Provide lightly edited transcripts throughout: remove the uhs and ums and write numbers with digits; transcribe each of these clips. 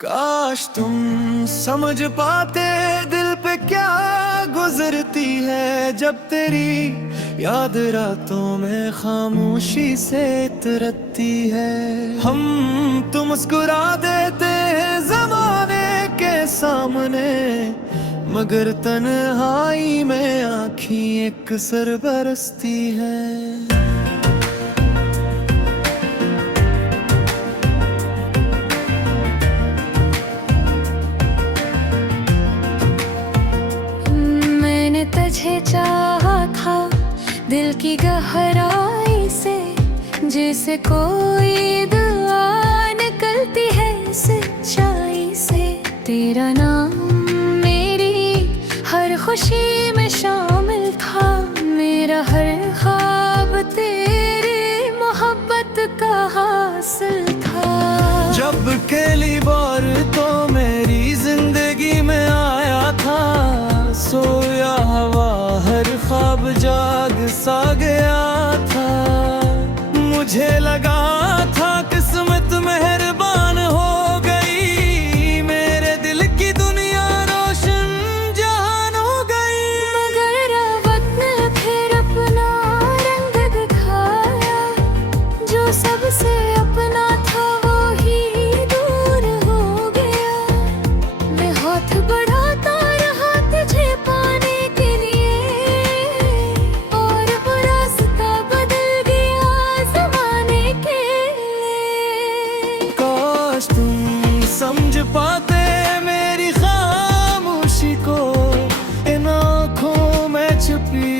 काश तुम समझ पाते दिल पे क्या गुजरती है जब तेरी याद रातों में खामोशी से तरसती है। हम तुम मुस्कुरा देते हैं जमाने के सामने, मगर तन्हाई में आँखी एक सर बरसती है। तुझे चाहा था दिल की गहराई से, जैसे कोई दुआ निकलती है सच्चाई से। तेरा नाम मेरी हर खुशी में शामिल था, मेरा हर ख्वाब तेरी मोहब्बत का हासिल था। जब पहली बार तो मेरी जिंदगी में आया था, सोया हवा हर ख्वाब जाग सा गया था। मुझे लगा था किस्मत मेहरबान हो गई, मेरे दिल की दुनिया रोशन जहान हो गई। मगर वक्त ने फिर अपना रंग दिखाया, जो सबसे अपना था वो ही दूर हो गया। मैं हाथ बढ़ाता रहा तुझे पाने के लिए, और वो रास्ता बदल गया ज़माने के लिए। काश तुम समझ पाते मेरी खामोशी को, इन आँखों में छुपी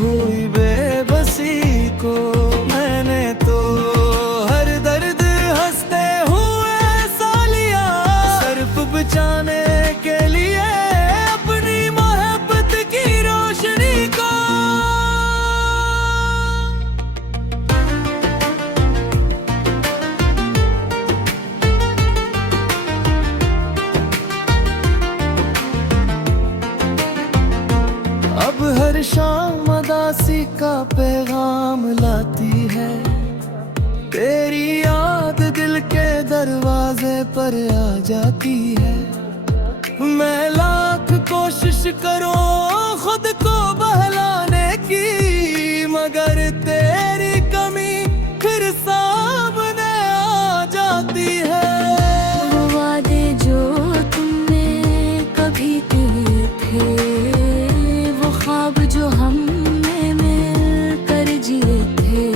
हुई बेबसी को। मैंने तो हर दर्द हंसते हुए सा लिया, सिर्फ बचाने के लिए अपनी मोहब्बत की रोशनी को। अब हर शाम उदासी का पैगाम लाती है, तेरी याद दिल के दरवाजे पर आ जाती है। मैं लाख कोशिश करूं खुद को बहलाने की, मगर तेरी कमी फिर सामने आ जाती है। वो वादे जो तुमने कभी किए थे, वो ख्वाब जो हमने मिलकर जिए थे,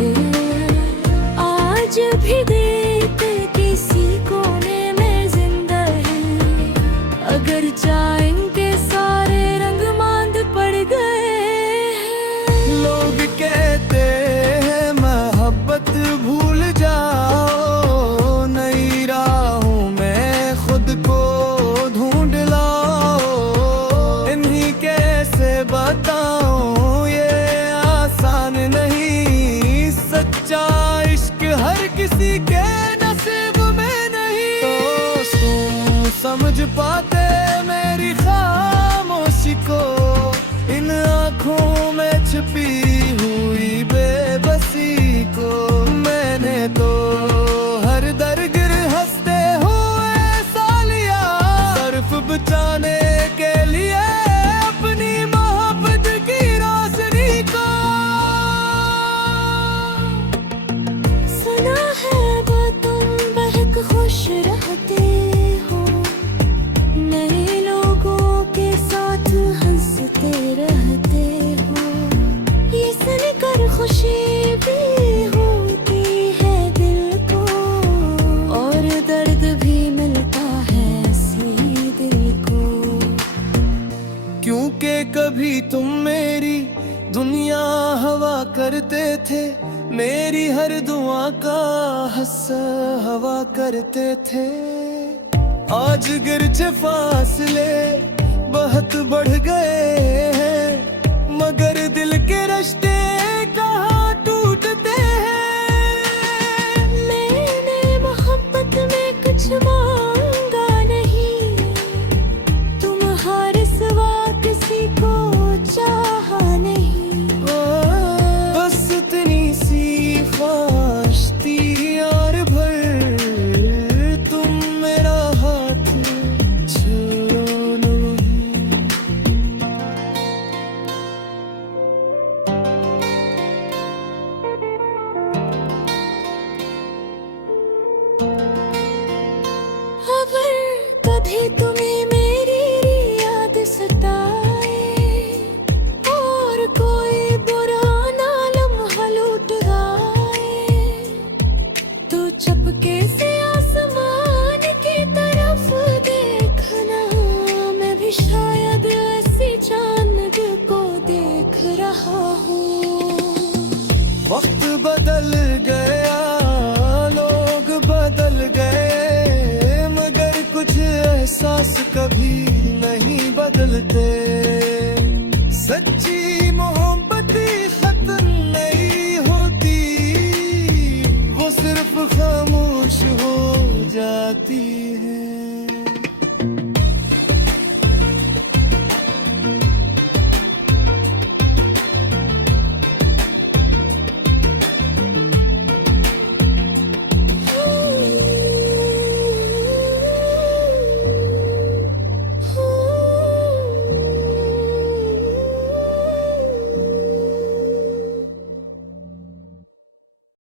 आज भी दिल के किसी कोने में जिंदा है। अगर चाहेंगे सारे रंग मांद पड़ गए हैं। लोग कहते हैं मोहब्बत भूल जाओ, नई राहों में खुद को ढूंढ लाओ। इन्हीं कैसे बताऊं ये आसान नहीं, सच्चा इश्क हर किसी के नसीब में नहीं। दोस्तों समझ पाते मेरी खामोशी को, इन आँखों में छुपी हुई बेबसी को। मैंने तो हर दरगिर हंसते हुए सा लिया, सिर्फ बचाने के लिए अपनी मोहब्बत की रोशनी को। सुना है वो तुम बहक खुश रहते हो, नए लोगों के साथ हंसते रहते हो। ये सुनकर खुशी भी होती है दिल को, और दर्द भी मिलता है इसी दिल को। क्योंकि कभी तुम मेरी दुनिया हवा करते थे, मेरी हर दुआ का हस्सा हवा करते थे। आज गिरचे फासले बहुत बढ़ गए हैं, मगर दिल के रिश्ते कहाँ टूटते हैं। मैंने मोहब्बत में कुछ मांगा नहीं, तुम्हारे सिवा किसी को चाहा नहीं। बस इतनी सी ख्वाहिश थी और भर, तुम मेरा हाथ कुछ एहसास कभी नहीं बदलते। सच